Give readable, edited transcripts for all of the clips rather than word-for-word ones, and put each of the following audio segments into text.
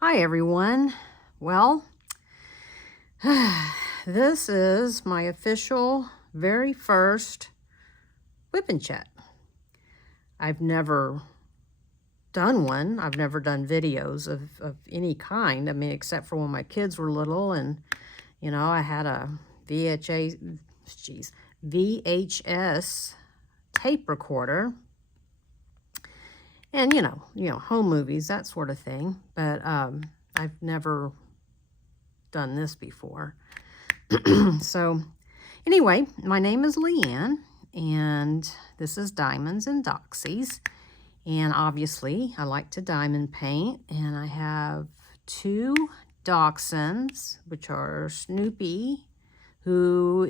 Hi everyone. Well, this is my official very first whip and chat. I've never done one. I've never done videos of any kind. I mean, except for when my kids were little and, I had a VHS tape recorder and, home movies, that sort of thing. But I've never done this before. So anyway, my name is Leanne, and this is Diamonds and Doxies. And obviously, I like to diamond paint, and I have two dachshunds, which are Snoopy, Snoopy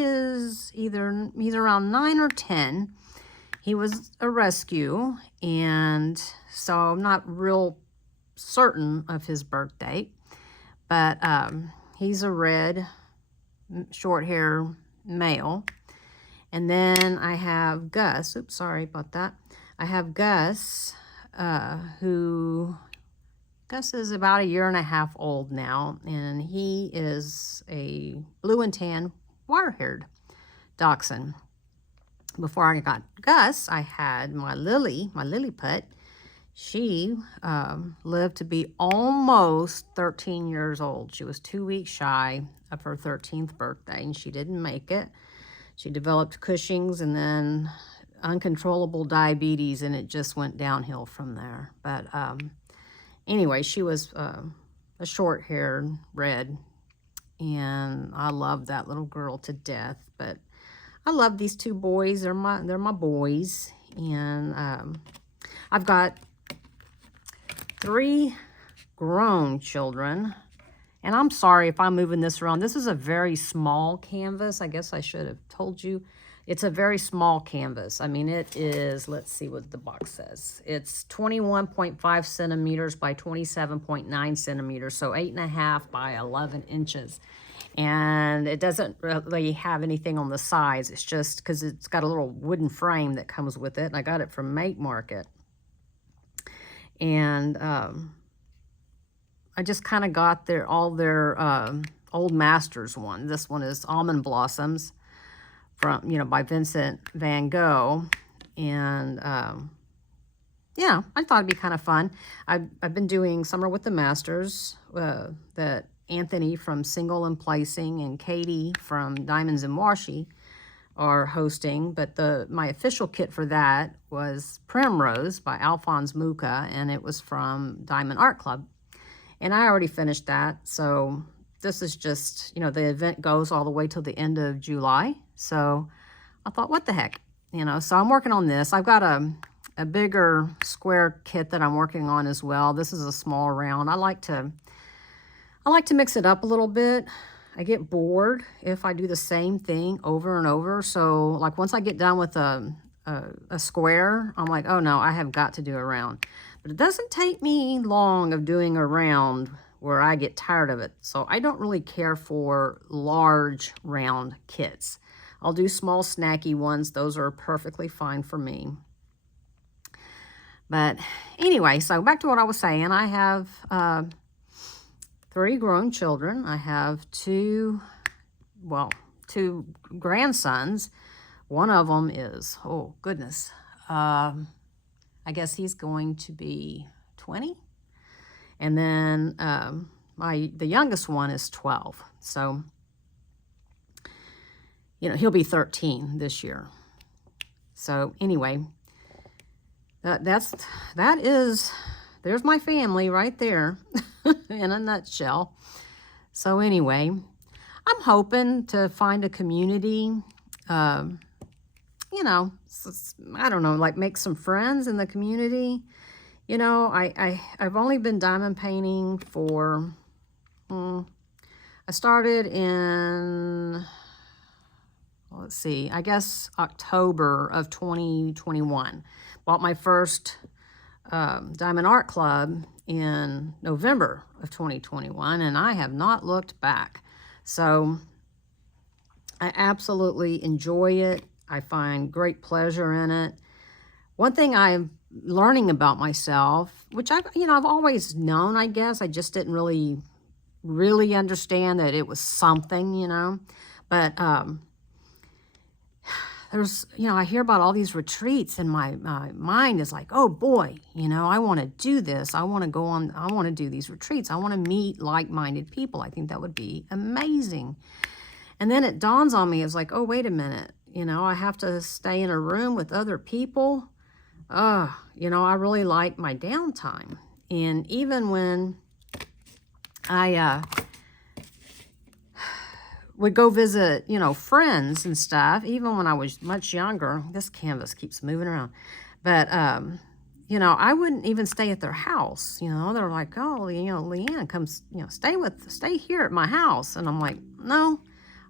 is he's around 9 or 10. He was a rescue, and so I'm not real certain of his birth date, but he's a red short hair male. And then I have Gus. Oops, sorry about that. I have Gus, Gus is about 1.5 years old now, and he is a blue and tan wire-haired dachshund. Before I got Gus, I had my Lilliput. She lived to be almost 13 years old. She was 2 weeks shy of her 13th birthday, and she didn't make it. She developed Cushing's and then uncontrollable diabetes, and it just went downhill from there. But anyway, she was a short-haired red, and I love that little girl to death. But I love these two boys. They're my boys, and I've got 3 grown children. And I'm sorry if I'm moving this around. This is a very small canvas. I guess I should have told you. It's a very small canvas. I mean, it is, let's see what the box says. It's 21.5 centimeters by 27.9 centimeters. So 8.5 by 11 inches. And it doesn't really have anything on the sides. It's just because it's got a little wooden frame that comes with it. And I got it from Make Market. And I just kind of got all their old masters one. This one is Almond Blossoms from, by Vincent van Gogh. And yeah, I thought it'd be kind of fun. I've been doing Summer with the Masters that Anthony from Single and Placing and Katie from Diamonds and Washi are hosting, but my official kit for that was Primrose by Alphonse Mucha, and it was from Diamond Art Club. And I already finished that, so this is just, the event goes all the way till the end of July. So I thought, what the heck, so I'm working on this. I've got a bigger square kit that I'm working on as well. This is a small round. I like to mix it up a little bit. I get bored if I do the same thing over and over. So like once I get done with a square, I'm like, oh no, I have got to do a round. But it doesn't take me long of doing a round where I get tired of it. So I don't really care for large round kits. I'll do small snacky ones. Those are perfectly fine for me. But anyway, so back to what I was saying. I have 3 grown children. I have two grandsons. One of them is, oh goodness, I guess he's going to be 20. And then the youngest one is 12. So, he'll be 13 this year. So anyway, there's my family right there in a nutshell. So anyway, I'm hoping to find a community, I don't know, like make some friends in the community. I've only been diamond painting for, I started in, let's see, I guess October of 2021. Bought my first Diamond Art Club in November of 2021, and I have not looked back. So I absolutely enjoy it. I find great pleasure in it. One thing I've learning about myself, which I've always known, I guess. I just didn't really understand that it was something, But there's, I hear about all these retreats, and my mind is like, oh boy, I want to do this. I want to do these retreats. I want to meet like-minded people. I think that would be amazing. And then it dawns on me, it's like, oh, wait a minute. I have to stay in a room with other people. I really like my downtime. And even when I would go visit, friends and stuff, even when I was much younger, this canvas keeps moving around. But, I wouldn't even stay at their house. They're like, oh, Leanne, come, stay here at my house. And I'm like, no,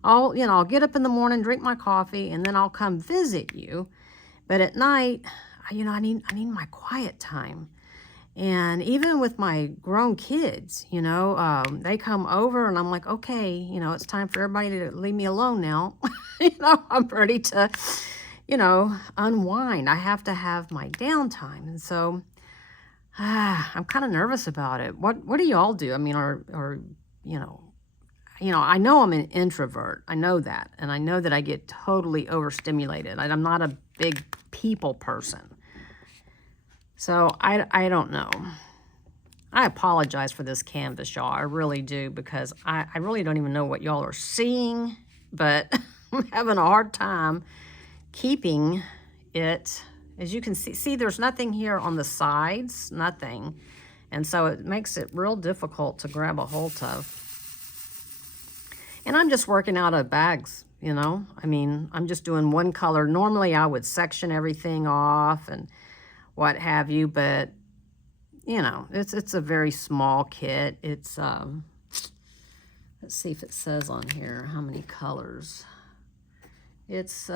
I'll get up in the morning, drink my coffee, and then I'll come visit you. But at night, I need my quiet time. And even with my grown kids, they come over and I'm like, okay, it's time for everybody to leave me alone now. I'm ready to, unwind. I have to have my downtime. And so I'm kind of nervous about it. What do y'all do? I mean, I know I'm an introvert. I know that. And I know that I get totally overstimulated. I'm not a big people person. So I don't know. I apologize for this canvas, y'all. I really do, because I really don't even know what y'all are seeing, but I'm having a hard time keeping it. As you can see, there's nothing here on the sides, nothing. And so it makes it real difficult to grab a hold of. And I'm just working out of bags, I mean, I'm just doing one color. Normally I would section everything off and what have you, but it's a very small kit. It's let's see if it says on here how many colors. It's 20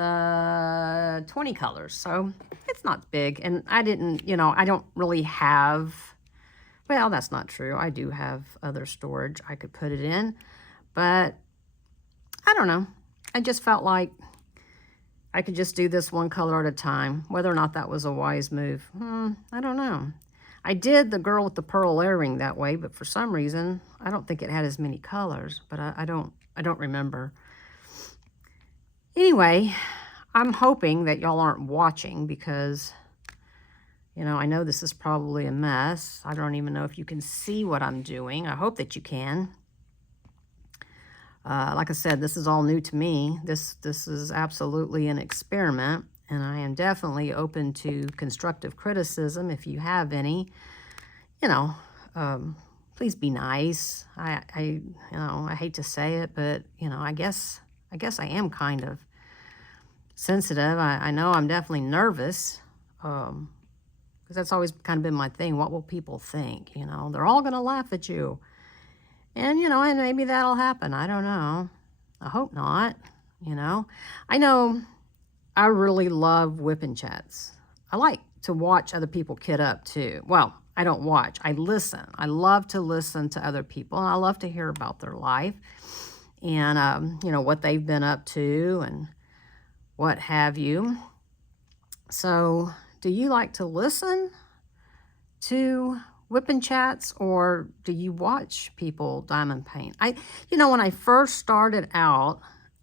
colors, so it's not big. And I don't really have, well, that's not true. I do have other storage I could put it in, but I don't know. I just felt like I could just do this one color at a time. Whether or not that was a wise move, I don't know. I did the girl with the pearl earring that way, but for some reason, I don't think it had as many colors, but I don't remember. Anyway, I'm hoping that y'all aren't watching, because, I know this is probably a mess. I don't even know if you can see what I'm doing. I hope that you can. Like I said, this is all new to me. This is absolutely an experiment, and I am definitely open to constructive criticism if you have any. Please be nice. I hate to say it, but I guess I am kind of sensitive. I know I'm definitely nervous, because that's always kind of been my thing. What will people think? They're all gonna laugh at you. And, and maybe that'll happen. I don't know. I hope not, I know I really love WIP and chats. I like to watch other people kit up too. Well, I don't watch. I listen. I love to listen to other people, and I love to hear about their life and, what they've been up to and what have you. So, do you like to listen to WIP and chats, or do you watch people diamond paint? When I first started out,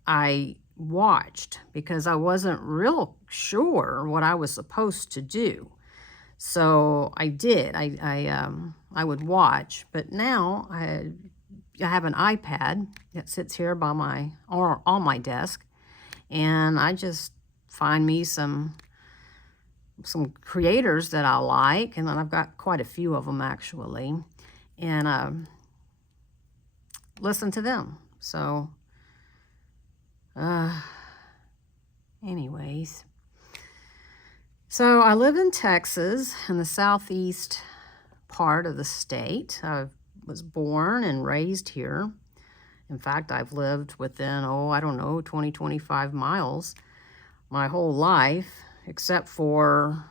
I watched because I wasn't real sure what I was supposed to do. So I did. I would watch, but now I have an iPad that sits here by on my desk, and I just find me some creators that I like, and then I've got quite a few of them actually, and listen to them. So anyways, so I live in Texas, in the southeast part of the state. I was born and raised here. In fact, I've lived within, 20, 25 miles my whole life, except for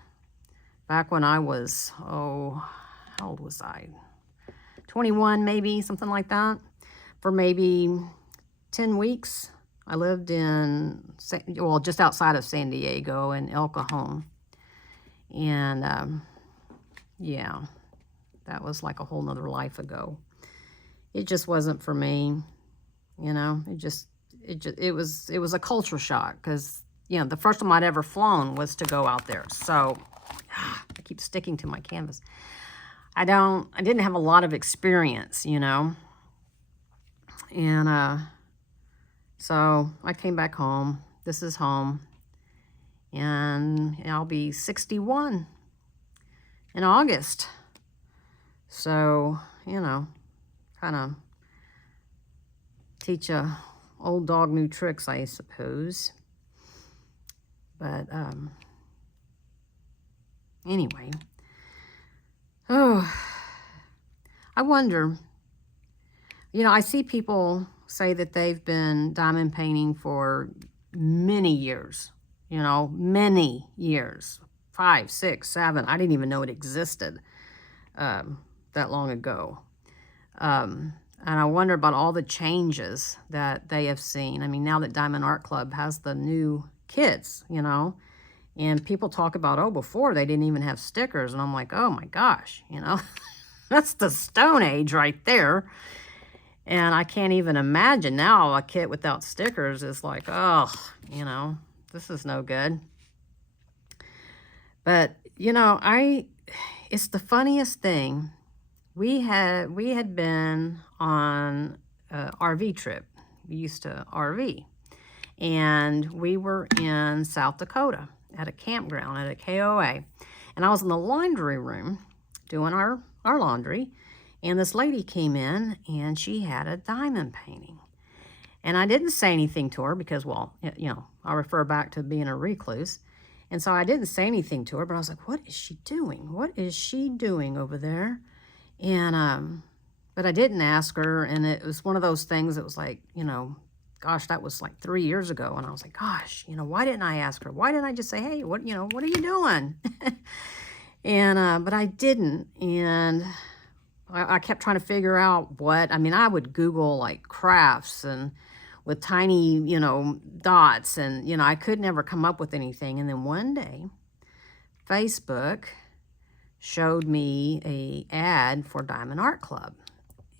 back when I was, how old was I? 21 maybe, something like that. For maybe 10 weeks, I lived in, just outside of San Diego in El Cajon. And, yeah, that was like a whole nother life ago. It just wasn't for me, you know. It was a culture shock because, you know, the first time I'd ever flown was to go out there. So I keep sticking to my canvas. I didn't have a lot of experience, you know. And so I came back home. This is home. And I'll be 61 in August. So, you know, kind of teach a old dog new tricks, I suppose. But anyway, oh, I wonder, you know, I see people say that they've been diamond painting for many years, you know, many years, 5, 6, 7. I didn't even know it existed that long ago. And I wonder about all the changes that they have seen. I mean, now that Diamond Art Club has the new kits, you know, and people talk about, oh, before they didn't even have stickers. And I'm like, oh my gosh, you know, that's the Stone Age right there. And I can't even imagine now a kit without stickers is like, oh, you know, this is no good. But, you know, it's the funniest thing. We had been on an RV trip. We used to RV. And we were in South Dakota at a campground, at a KOA. And I was in the laundry room doing our laundry. And this lady came in and she had a diamond painting. And I didn't say anything to her because, well, you know, I refer back to being a recluse. And so I didn't say anything to her, but I was like, what is she doing? What is she doing over there? And, but I didn't ask her. And it was one of those things that was like, you know, gosh, that was like 3 years ago. And I was like, gosh, you know, why didn't I ask her? Why didn't I just say, hey, what are you doing? And, but I didn't. And I kept trying to figure out I mean, I would Google like crafts and with tiny, you know, dots. And, you know, I could never come up with anything. And then one day, Facebook showed me a ad for Diamond Art Club.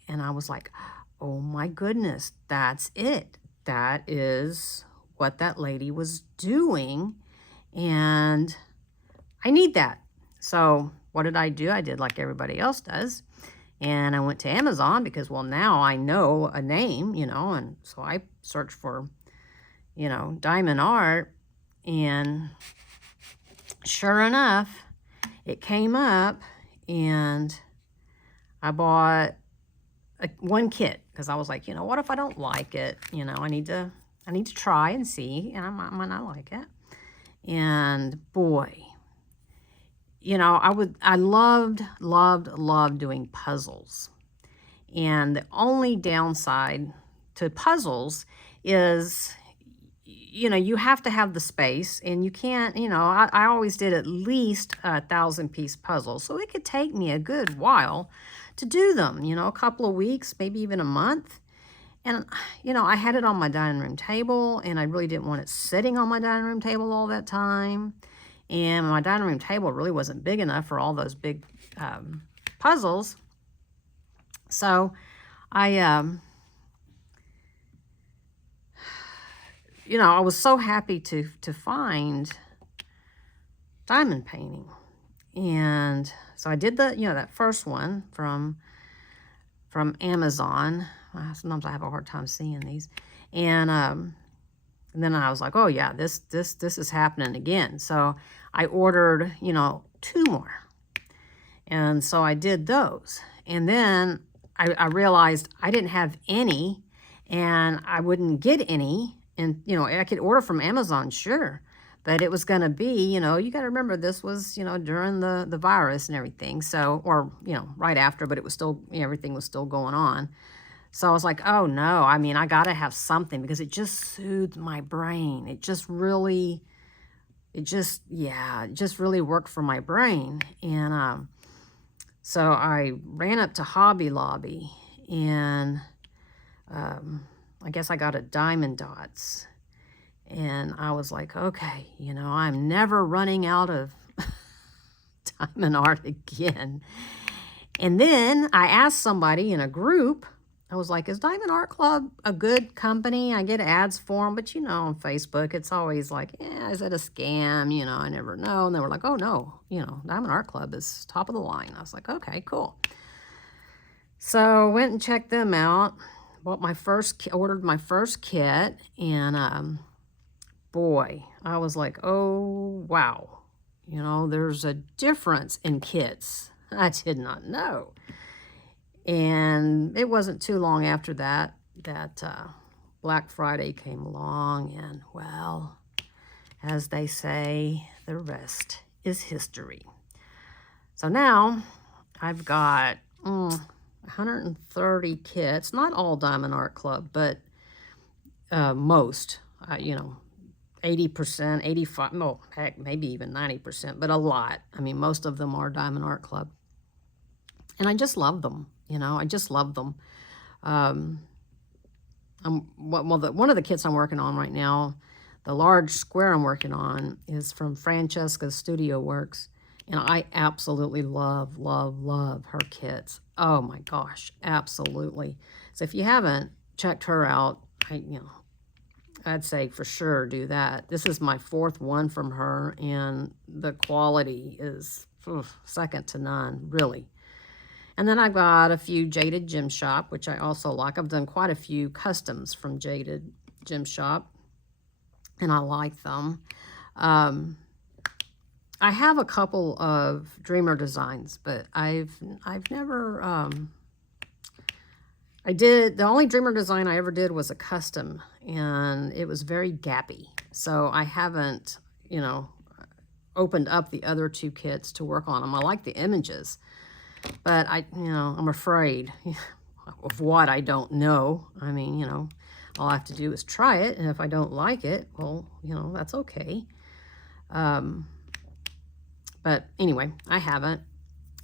And I was like, oh my goodness, that's it. That is what that lady was doing. And I need that. So what did I do? I did like everybody else does. And I went to Amazon because, well, now I know a name, you know, and so I searched for, you know, diamond art. And sure enough, it came up and I bought one kit because I was like, you know, what if I don't like it? You know, I need to try and see, and I might not like it. And boy, you know, I loved doing puzzles. And the only downside to puzzles is, you know, you have to have the space, and you can't, you know, I always did at least 1,000-piece puzzles. So it could take me a good while to do them, you know, a couple of weeks, maybe even a month. And, you know, I had it on my dining room table, and I really didn't want it sitting on my dining room table all that time. And my dining room table really wasn't big enough for all those big puzzles. So I, you know, I was so happy to find diamond painting. And so I did the, you know, that first one from Amazon. Sometimes I have a hard time seeing these. And then I was like, oh yeah, this is happening again. So I ordered, you know, 2 more. And so I did those. And then I realized I didn't have any, and I wouldn't get any. And, you know, I could order from Amazon, sure. But it was going to be, you know, you got to remember this was, you know, during the virus and everything. So, or, you know, right after, but it was still, you know, everything was still going on. So I was like, oh no, I mean, I got to have something because it just soothed my brain. It just really worked for my brain. And so I ran up to Hobby Lobby, and I guess I got a Diamond Dots. And I was like, okay, you know, I'm never running out of diamond art again. And then I asked somebody in a group, I was like, is Diamond Art Club a good company? I get ads for them, but on Facebook, it's always like, yeah, is it a scam? I never know. And they were like, oh no, Diamond Art Club is top of the line. I was like, okay, cool. So went and checked them out, ordered my first kit, and boy, I was like, oh, wow. There's a difference in kits. I did not know. And it wasn't too long after that Black Friday came along, and well, as they say, the rest is history. So now I've got 130 kits, not all Diamond Art Club, but most, 80%, 85, no, heck, maybe even 90%, but a lot. I mean, most of them are Diamond Art Club. And I just love them, I just love them. One of the kits I'm working on right now, the large square I'm working on, is from Francesca's Studio Works. And I absolutely love, love, love her kits. Oh my gosh, absolutely. So if you haven't checked her out, I'd say for sure do that. This is my 4th one from her, and the quality is second to none, really. And then I've got a few Jaded Gem Shop, which I also like. I've done quite a few customs from Jaded Gem Shop, and I like them. I have a couple of Dreamer designs, but I've never, the only Dreamer design I ever did was a custom, and it was very gappy. So I haven't, opened up the other 2 kits to work on them. I like the images, but I'm afraid of what I don't know. I mean, all I have to do is try it, and if I don't like it, well, that's okay. But anyway, I haven't,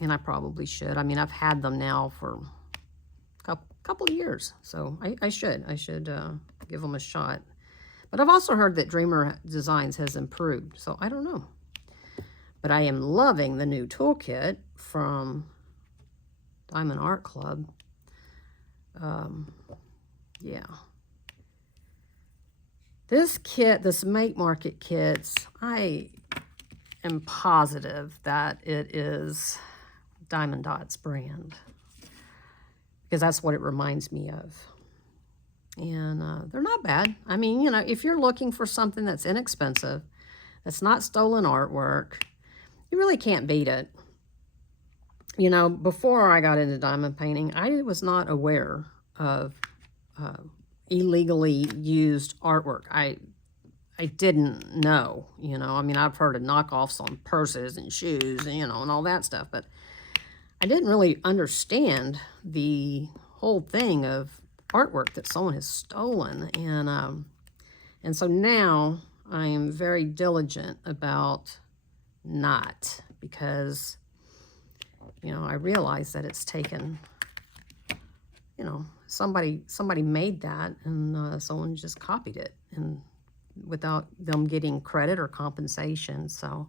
and I probably should. I mean, I've had them now for a couple of years, so I should give them a shot. But I've also heard that Dreamer Designs has improved, so I don't know. But I am loving the new toolkit from Diamond Art Club. Yeah. This kit, this Make Market kits, I am positive that it is Diamond Dot's brand, because that's what it reminds me of. And they're not bad. I mean, if you're looking for something that's inexpensive, that's not stolen artwork, you really can't beat it. Before I got into diamond painting, I was not aware of illegally used artwork. I didn't know, I mean, I've heard of knockoffs on purses and shoes, and all that stuff, but I didn't really understand the whole thing of artwork that someone has stolen. And so now I am very diligent about not, because, I realize that it's taken, somebody made that, and someone just copied it, and without them getting credit or compensation. So,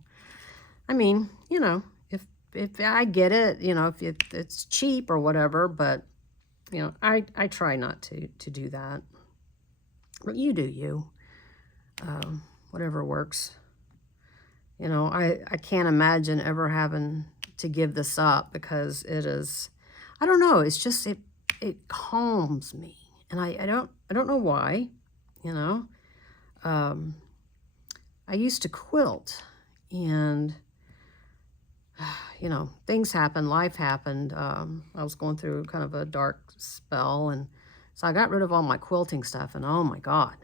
I mean, if I get it, if it's cheap or whatever, but, I try not to do that. But you do you. Whatever works. I can't imagine ever having to give this up, because it is, I don't know, it's just, it calms me. And I don't know why, I used to quilt, and things happened, life happened. I was going through kind of a dark spell, and so I got rid of all my quilting stuff, and oh my God,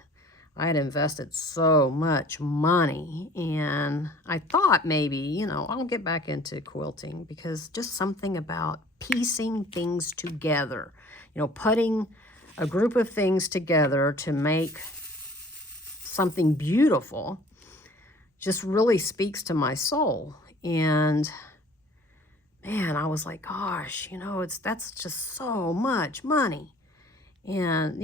I had invested so much money, and I thought maybe, I'll get back into quilting, because just something about piecing things together, putting a group of things together to make something beautiful just really speaks to my soul. And man, I was like, gosh, that's just so much money. And,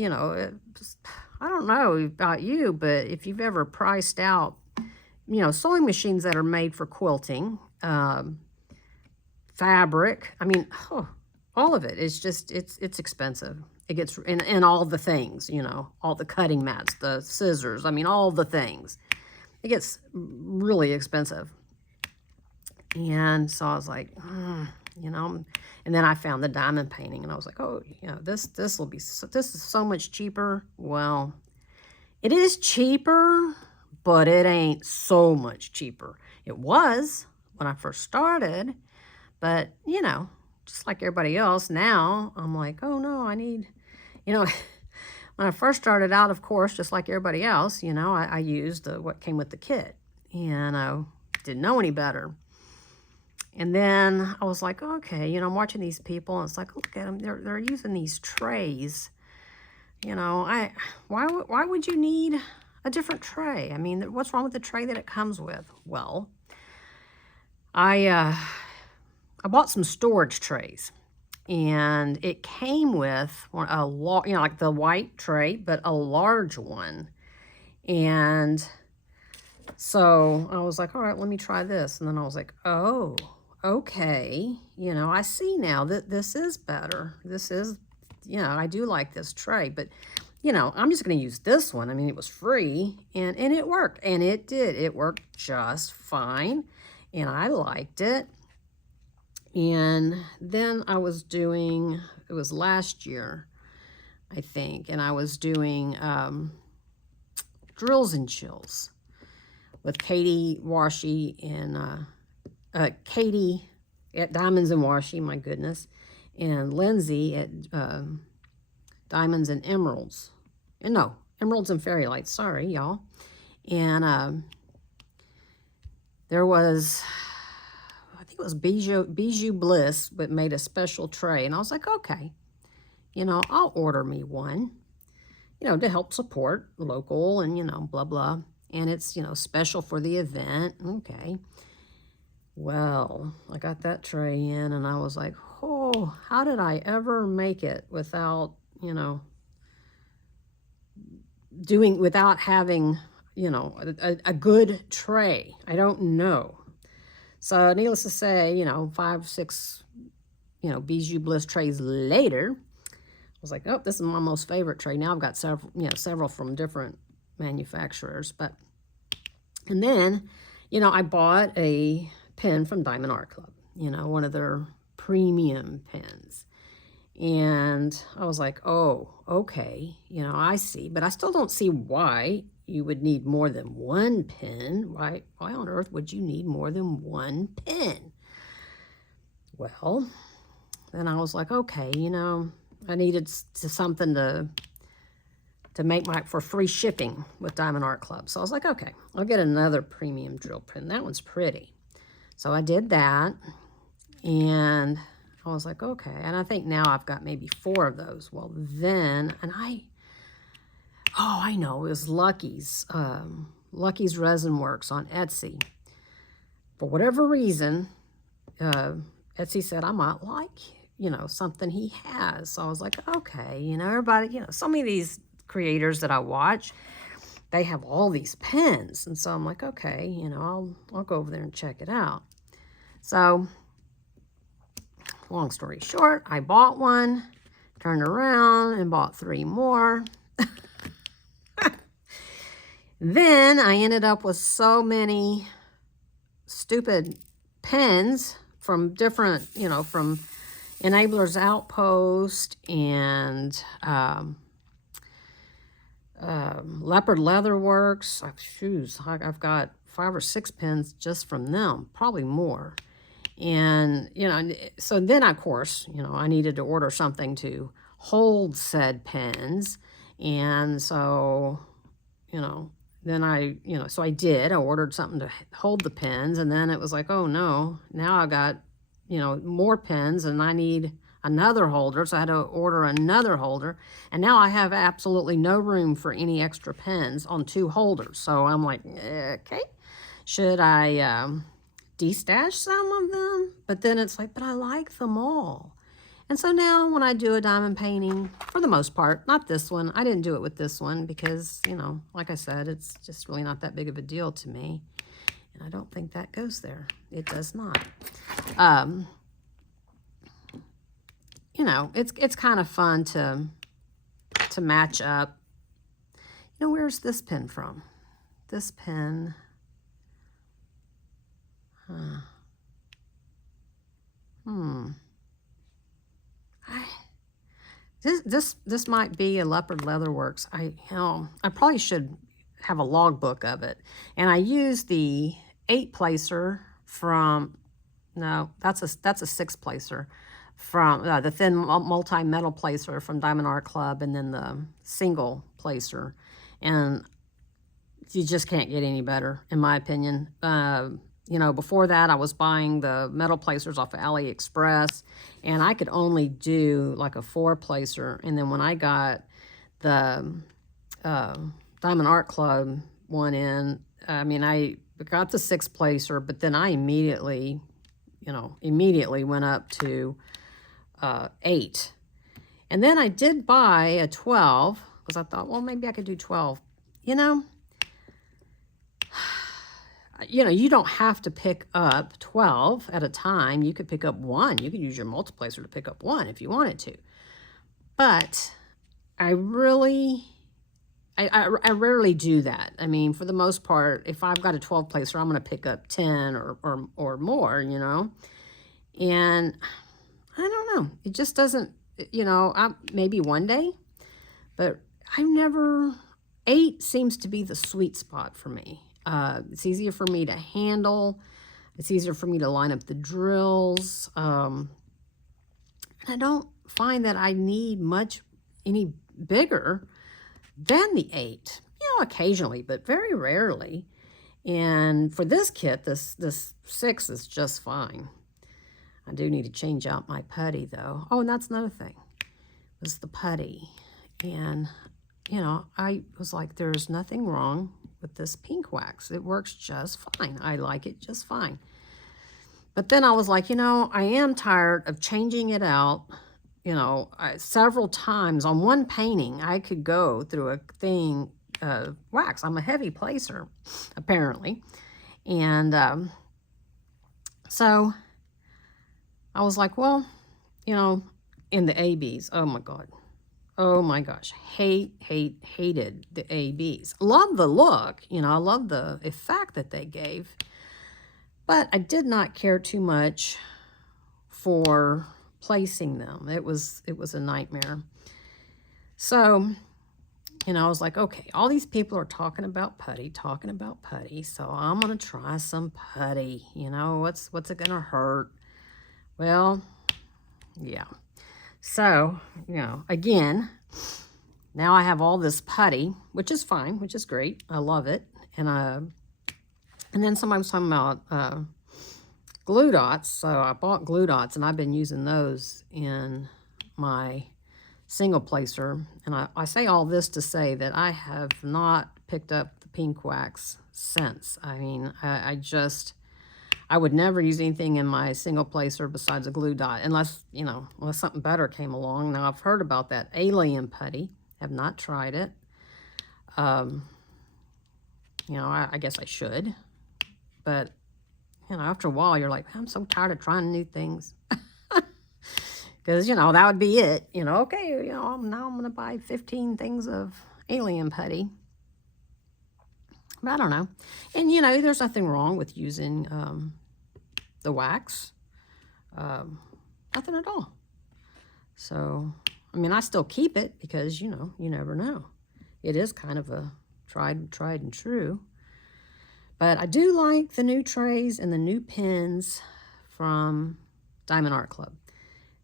I don't know about you, but if you've ever priced out, sewing machines that are made for quilting, fabric. I mean, all of it. It's just, it's expensive. It gets, and all the things, you know, all the cutting mats, the scissors, I mean, all the things. It gets really expensive. And so I was like, you know, and then I found the diamond painting, and I was like, oh, you know, this is so much cheaper. Well, it is cheaper, but it ain't so much cheaper. It was when I first started, but, you know, just like everybody else, now I'm like, oh, no, I need, you know, when I first started out, of course, just like everybody else, you know, I used what came with the kit, and I didn't know any better. And then I was like, okay, you know, I'm watching these people, and it's like, look at them, they're using these trays. You know, why would you need a different tray? I mean, what's wrong with the tray that it comes with? Well, I bought some storage trays, and it came with a you know, like the white tray, but a large one. And so I was like, all right, let me try this. And then I was like, oh, okay, you know, I see now that this is better. This is, you know, I do like this tray, but, you know, I'm just going to use this one. I mean, it was free, and it worked, and it did. It worked just fine, and I liked it. And then I was doing, it was last year, I think, and I was doing drills and chills with Katie Washi and Katie at Diamonds and Washi, my goodness, and Lindsay at Diamonds and Emeralds. And no, Emeralds and Fairy Lights, sorry, y'all. And there was, I think it was Bijou Bliss, but made a special tray. And I was like, okay, you know, I'll order me one, you know, to help support local and, you know, blah, blah. And it's, you know, special for the event. Okay. Well, I got that tray in, and I was like, oh, how did I ever make it without, you know, without having, you know, a good tray? I don't know. So needless to say, you know, 5, 6, you know, Bijou Bliss trays later, I was like, oh, this is my most favorite tray. Now I've got several, you know, several from different manufacturers. But, and then, you know, I bought a pen from Diamond Art Club, you know, one of their premium pens. And I was like, oh, okay, you know, I see. But I still don't see why you would need more than one pen. Why on earth would you need more than one pen? Well, then I was like, okay, you know, I needed something to make for free shipping with Diamond Art Club. So I was like, okay, I'll get another premium drill pen. That one's pretty. So I did that, and I was like, okay. And I think now I've got maybe 4 of those. Well, then, and I know, it was Lucky's Resin Works on Etsy. For whatever reason, Etsy said I might like, you know, something he has. So I was like, okay, you know, everybody, you know, some of these creators that I watch, they have all these pens. And so I'm like, okay, you know, I'll go over there and check it out. So, long story short, I bought one, turned around and bought 3 more. Then I ended up with so many stupid pens from different, you know, from Enabler's Outpost and Leopard Leather Works. Shoes, I've got 5 or 6 pens just from them, probably more. And, you know, so then, of course, you know, I needed to order something to hold said pens. And so, you know, then so I did. I ordered something to hold the pens. And then it was like, oh, no, now I got, you know, more pens, and I need another holder. So I had to order another holder. And now I have absolutely no room for any extra pens on 2 holders. So I'm like, okay, should I destash some of them? But then it's like, but I like them all. And so now when I do a diamond painting, for the most part, not this one, I didn't do it with this one because, you know, like I said, it's just really not that big of a deal to me. And I don't think that goes there. It does not. you know, it's kind of fun to match up. You know, where's this pen from? This pen, This might be a Leopard Leather Works. I probably should have a logbook of it. And I used the 8-placer from, no, that's a 6-placer from the thin multi-metal placer from Diamond Art Club, and then the single placer. And you just can't get any better, in my opinion. You know, before that, I was buying the metal placers off of AliExpress, and I could only do like a 4-placer. And then when I got the Diamond Art Club one in, I mean, I got the 6-placer, but then I immediately went up to 8. And then I did buy a 12, because I thought, well, maybe I could do 12. You know, you don't have to pick up 12 at a time. You could pick up 1. You could use your multiplacer to pick up 1 if you wanted to. But I rarely do that. I mean, for the most part, if I've got a 12-placer, I'm going to pick up 10 or more, you know. And I don't know. It just doesn't, you know, maybe one day. But I've never, 8 seems to be the sweet spot for me. It's easier for me to handle. It's easier for me to line up the drills. I don't find that I need any bigger than the 8. You know, occasionally, but very rarely. And for this kit, this 6 is just fine. I do need to change out my putty, though. Oh, and that's another thing, was the putty. And, you know, I was like, there's nothing wrong with this pink wax. It works just fine. I like it just fine. But then I was like, you know, I am tired of changing it out. You know, several times on one painting, I could go through a thing of wax. I'm a heavy placer, apparently. And so I was like, well, you know, in the ABs, oh my God. Oh my gosh, hated the ABs. Love the look, you know, I love the effect that they gave, but I did not care too much for placing them. It was a nightmare. So, you know, I was like, okay, all these people are talking about putty, so I'm gonna try some putty. You know, what's it gonna hurt? Well, yeah. So, you know, again, now I have all this putty, which is fine, which is great. I love it. And then somebody was talking about glue dots. So I bought glue dots, and I've been using those in my single placer. And I say all this to say that I have not picked up the pink wax since. I mean, I would never use anything in my single placer besides a glue dot, unless something better came along. Now, I've heard about that alien putty. Have not tried it. You know, I guess I should. But, you know, after a while, you're like, I'm so tired of trying new things. Because, you know, that would be it. You know, okay, you know, now I'm going to buy 15 things of alien putty. But I don't know. And, you know, there's nothing wrong with using the wax. Nothing at all. So, I mean, I still keep it because, you know, you never know. It is kind of a tried and true. But I do like the new trays and the new pins from Diamond Art Club.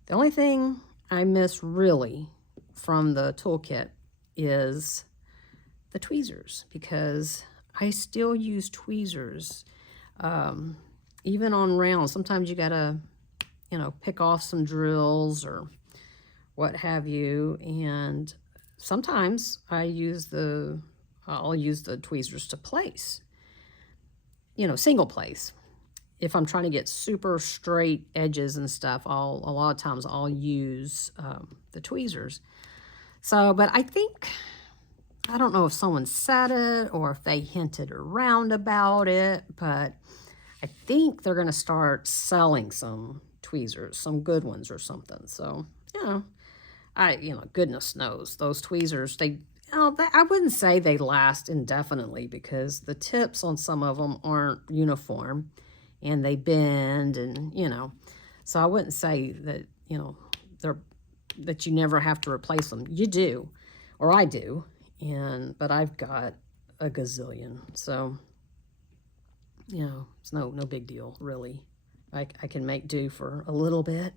The only thing I miss really from the toolkit is the tweezers, because I still use tweezers. Even on rounds, sometimes you gotta, you know, pick off some drills or what have you. And sometimes I'll use the tweezers to place, you know, single place. If I'm trying to get super straight edges and stuff, a lot of times I'll use the tweezers. So, but I don't know if someone said it or if they hinted around about it, but I think they're going to start selling some tweezers, some good ones or something. So, you goodness knows, those tweezers, I wouldn't say they last indefinitely because the tips on some of them aren't uniform and they bend and, so I wouldn't say that, that you never have to replace them. You do, or I do, but I've got a gazillion, so, it's no big deal, really. I can make do for a little bit.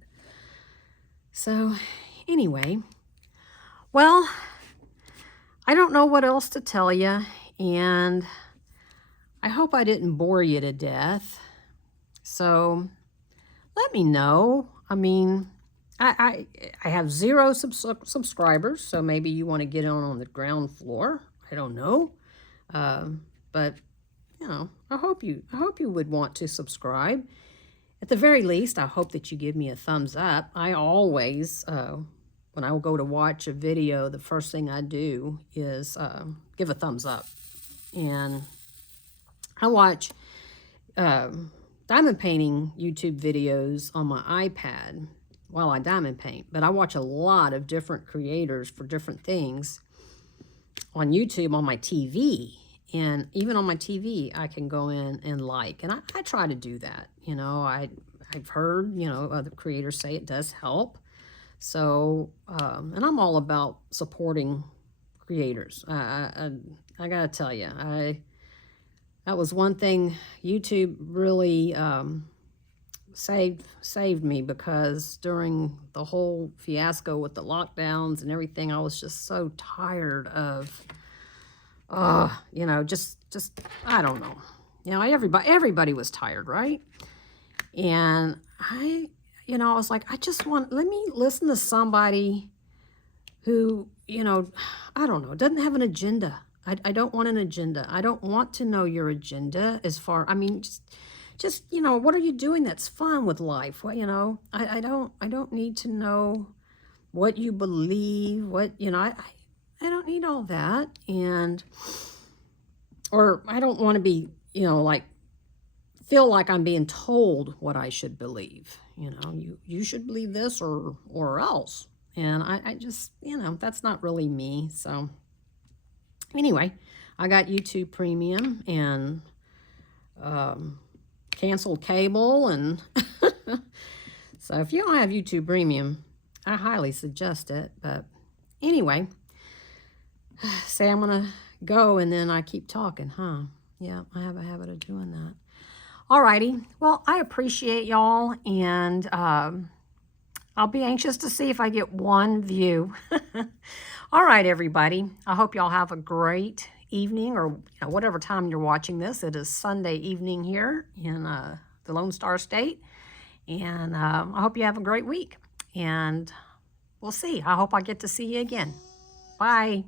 So, anyway, well, I don't know what else to tell you, and I hope I didn't bore you to death. So, let me know. I mean, I have 0 subscribers, so maybe you want to get on the ground floor. I don't know, but I hope you would want to subscribe. At the very least, I hope that you give me a thumbs up. I always, when I go to watch a video, the first thing I do is give a thumbs up. And I watch diamond painting YouTube videos on my iPad while I diamond paint. But I watch a lot of different creators for different things on YouTube on my TV. And even on my TV, I can go in and like. And I try to do that. I've heard, other creators say it does help. So, and I'm all about supporting creators. I got to tell you, that was one thing YouTube really saved me, because during the whole fiasco with the lockdowns and everything, I was just so tired of, just I don't know. Everybody was tired, right? And I was like, let me listen to somebody who, I don't know, doesn't have an agenda. I don't want an agenda. I don't want to know your agenda just, what are you doing that's fun with life? Well, I don't need to know what you believe, I don't need all that. Or I don't want to be, feel like I'm being told what I should believe. You should believe this or else. And I just, that's not really me. So anyway, I got YouTube Premium and canceled cable. And so if you don't have YouTube Premium, I highly suggest it. But anyway, say I'm going to go and then I keep talking, huh? Yeah, I have a habit of doing that. Alrighty, well, I appreciate y'all, and I'll be anxious to see if I get 1 view. All right, everybody, I hope y'all have a great evening, or whatever time you're watching this. It is Sunday evening here in the Lone Star State, and I hope you have a great week, and we'll see. I hope I get to see you again. Bye.